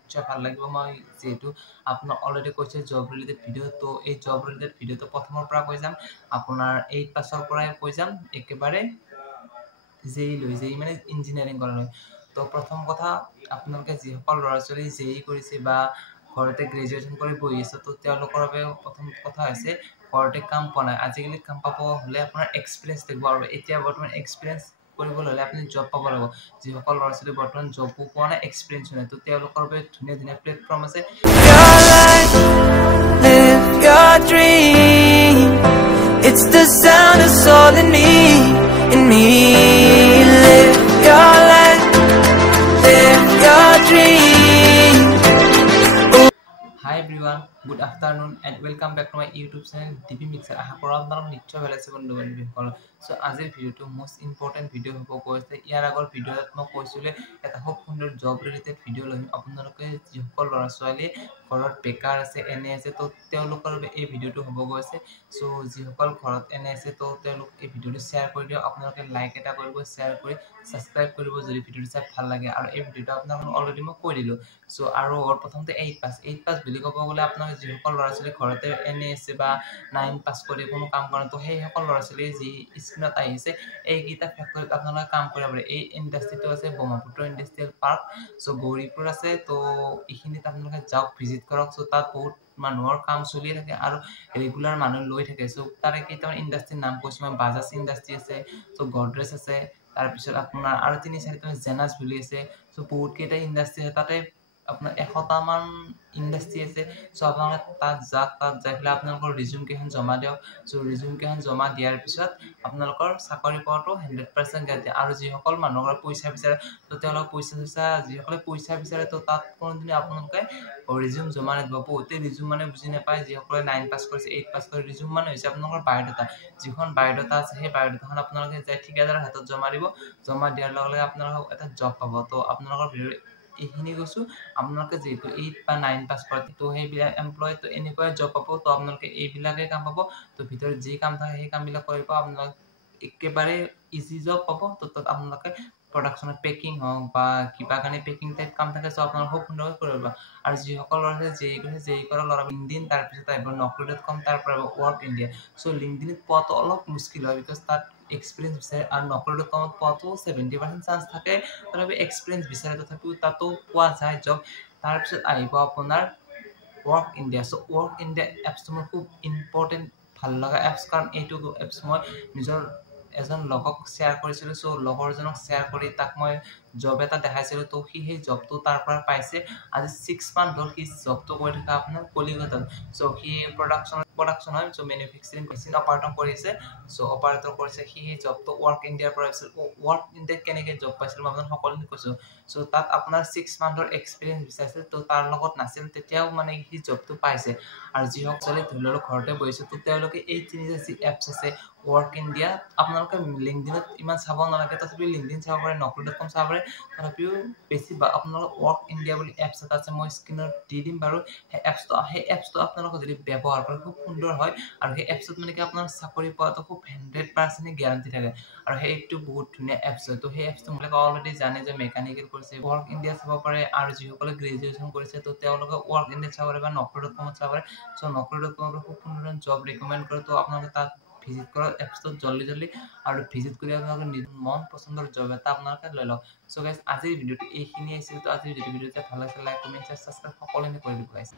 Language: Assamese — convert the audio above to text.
নিশ্চয় ভাল লাগিব মই যেহেতু আপোনাৰ অলৰেডি কৈছে জব ৰিলেটেড ভিডিও তো এই জব ৰিলেটেড ভিডিওটো প্ৰথমৰ পৰা কৈ যাম আপোনাৰ 8 পাছৰ পৰাই কৈ যাম একেবাৰে জেই মানে ইঞ্জিনিয়াৰিং কৰালৈ তো প্ৰথম কথা আপোনালোকে যিসকল ল'ৰা ছোৱালী জেই কৰিছে বা ঘৰতে গ্ৰেজুৱেচন কৰি বহি আছে তো তেওঁলোকৰ বাবে প্ৰথম কথা হৈছে ঘৰতে কাম পোৱা নাই আজিকালি কাম পাব হলে আপোনাৰ এক্সপিৰিয়েন্স লাগিব আৰু এতিয়া বৰ্তমান এক্সপিৰিয়েন্স কৰিবলৈ হলে আপুনি জব পাব লাগিব যিসকল ল'ৰা ছোৱালী বৰ্তমান জবো পোৱা নাই এক্সপিৰিয়েন্স নাই তো তেওঁলোকৰ বাবে ধুনীয়া ধুনীয়া প্লেটফৰ্ম আছে Live your dream. It's the sound of soul in me. Live your life, live your dream. Hi everyone, good afternoon and welcome back to my YouTube channel DP Mixer. আশা কৰো আপোনালোক নিশ্চয় ভালে আছে বন্ধু-বান্ধৱীসকল। সো আজিৰ ভিডিওটো মোস্ট ইম্পৰ্টেন্ট ভিডিও হ'ব কৈছে ইয়াৰ আগৰ ভিডিওত মই কৈছিলে এটা খুব সুন্দৰ জব ৰিলেটেড ভিডিও লৈ আপোনালোকে যিসকল ল'ৰা ছোৱালী ঘৰত বেকাৰ আছে এনে আছে তো তেওঁলোকৰ বাবে এই ভিডিওটো হ'ব গৈছে সো যিসকল ঘৰত এনে আছে তো তেওঁলোক এই ভিডিওটো শেয়াৰ কৰি দিও আপোনালোকে লাইক এটা কৰিব শেয়াৰ কৰি সাবস্ক্ৰাইব কৰিব যদি ভিডিওটো চাই ভাল লাগে আৰু এই ভিডিওটো আপোনালোকক অলৰেডি মই কৈ দিলো সো আৰু প্ৰথমতে 8 পাস বুলি ক'ব গ'লে আপোনালোকে যিসকল ল'ৰা ছোৱালী ঘৰতে এনে আছে বা 9 পাস কৰি কোনো কাম কৰা তো সেই সকল ল'ৰা ছোৱালী যি স্ক্ৰিনত আহিছে এইকেইটা ফেক্টৰীত আপোনালোকে কাম কৰিব পাৰে এই ইণ্ডাষ্ট্ৰিটো আছে Brahmaputra industrial park so Gauripur আছে তো এইখিনিত আপোনালোকে যাওক ভিজিট কৰক সো তাত বহুত মানুহৰ কাম চলি থাকে আৰু ৰেগুলাৰ মানুহ লৈ থাকে সো তাৰে কেইটামান ইণ্ডাষ্ট্ৰিৰ নাম কৈছো মই বাজাজ ইণ্ডাষ্ট্ৰি আছে সো গডৰেজ আছে তাৰ পিছত আপোনাৰ আৰু 3-4টা জেনাস বুলি আছে সো বহুত কেইটা ইণ্ডাষ্ট্ৰি আছে তাতে আপোনাৰ 100টা মান ইণ্ডাষ্ট্ৰি আছে সো আপোনালোকে তাত যাই পেলাই আপোনালোকৰ ৰিজিউম কেখন জমা দিয়ক সো ৰিজিউম কেখন জমা দিয়াৰ পিছত আপোনালোকৰ চাকৰি পোৱাটো 100% গ্যাৰান্টি আৰু যিসকল মানুহৰ পইচা বিচাৰে তো তেওঁলোক পইচা যিসকলে পইচা বিচাৰে তো তাত কোনোদিনে আপোনালোকে ৰিজিউম জমা নিদিব বহুতে ৰিজিউম মানে বুজি নাপায় যিসকলে 9 পাস কৰিছে 8 পাস কৰি ৰিজিউম মানে হৈছে আপোনালোকৰ বায়োডাটা যিখন বায়োডাটা আছে সেই বায়োডাটাখন আপোনালোকে যাই ঠিকাদাৰৰ হাতত জমা দিব জমা দিয়াৰ লগে লগে আপোনালোকক এটা জব পাব তো আপোনালোকৰ এইখিনি কৈছো আপোনালোকে যেহেতু 8 বা 9 পাস কৰে তো সেইবিলাক এমপ্লয় তো এনেকৈ জব পাব তো আপোনালোকে এইবিলাকে কাম পাব তো ভিতৰত যি কাম থাকে সেই কামবিলাক কৰিব আপোনালোক একেবাৰে ইজি জব পাব তো তাত আপোনালোকে প্ৰডাকশনত পেকিং হওক বা কিবা কানে পেকিং টাইপ কাম থাকে সব আপোনালোক খুব সুন্দৰকৈ কৰিব আৰু যিসকল ল'ৰা যেই কৰা ল'ৰা লিংকডিন তাৰ পিছত আহিব naukri.com তাৰ পৰা ৱৰ্ক ইণ্ডিয়া সো লিংকডিনত পোৱাটো অলপ মুস্কিল হয় বিকজ তাত এক্সপিৰিয়েন্স বিচাৰে আৰু naukri.com পোৱাটো 70% চান্স থাকে তথাপি এক্সপিৰিয়েন্স বিচাৰে তথাপিও তাতো পোৱা যায় জব তাৰ পিছত আহিব আপোনাৰ work India so work India এপছটো মোৰ খুব ইম্পৰ্টেন্ট ভাল লগা এপছ কাৰণ এইটো এপছ মই নিজৰ এজন লগক শেয়াৰ কৰিছিলো সো লগৰজনক শেয়াৰ কৰি তাক মই জব এটা দেখাইছিলো তো সেই জবটো তাৰ পৰা পাইছে আজি 6 মান্থ হ'ল কি জবটো কৰি থকা আপোনাৰ কলিকতাত সো কি প্ৰডাকশন হয় সো ম্যানুফ্যাকচাৰিং মেচিন অপাৰেটৰ কৰিছে সো অপাৰেটৰ কৰিছে সেই জবটো ৱৰ্ক ইণ্ডিয়াৰ পৰা পাইছিল ৱৰ্ক ইণ্ডিয়াত কেনেকৈ জব পাইছিল মই আপোনাক সকলোকে কৈছো সো তাত আপোনাৰ 6 মান্থৰ এক্সপিৰিয়েন্স বিচাৰিছিল তো তাৰ লগত নাছিল তেতিয়াও মানে কি জবটো পাইছে আৰু যিসকলে ধৰিলক ঘৰতে বহিছে তো তেওঁলোকে এই তিনিটা যি এপছ আছে ৱৰ্ক ইণ্ডিয়া আপোনালোকে লিংকডিনত ইমান চাব নালাগে তথাপি লিংকডিন চাব পাৰে naukri.com চাব পাৰে তথাপিও বেছি আপোনালোকৰ ৱৰ্ক ইণ্ডিয়া বুলি এপছ এটা আছে মই স্ক্ৰিনত দি দিম বাৰু সেই এপছটো আপোনালোকে যদি ব্যৱহাৰ কৰে খুব সুন্দৰ হয় আৰু সেই এপছটোত মানে কি আপোনাৰ চাকৰি পোৱাটো খুব 100% গ্যাৰান্টি থাকে আৰু সেই এপটো বহুত ধুনীয়া এপছ হয় তো সেই এপছটো আপোনালোকে অলৰেডি জানে যে মেকানিকেল কৰিছে ৱৰ্ক ইণ্ডিয়া চাব পাৰে আৰু যিসকলে গ্ৰেজুৱেচন কৰিছে তো তেওঁলোকে ৱৰ্ক ইণ্ডিয়া চাব পাৰে বা naukri.com চাব পাৰে সো naukri.com খুব সুন্দৰ জব ৰিকমেন্ড কৰে তো আপোনালোকে তাত ভিজিট কৰক এপছটোত জলদি আৰু ভিজিট কৰি আপোনালোকে মন পছন্দৰ জব এটা আপোনালোকে লৈ লওক সো গাইস আজিৰ ভিডিওটো এইখিনি আছিল তো আজিৰ ভিডিওটো ভাল লাগিলে লাইক কমেন্ট সাবস্ক্ৰাইব সকলোৱে কৰি দিব গাইস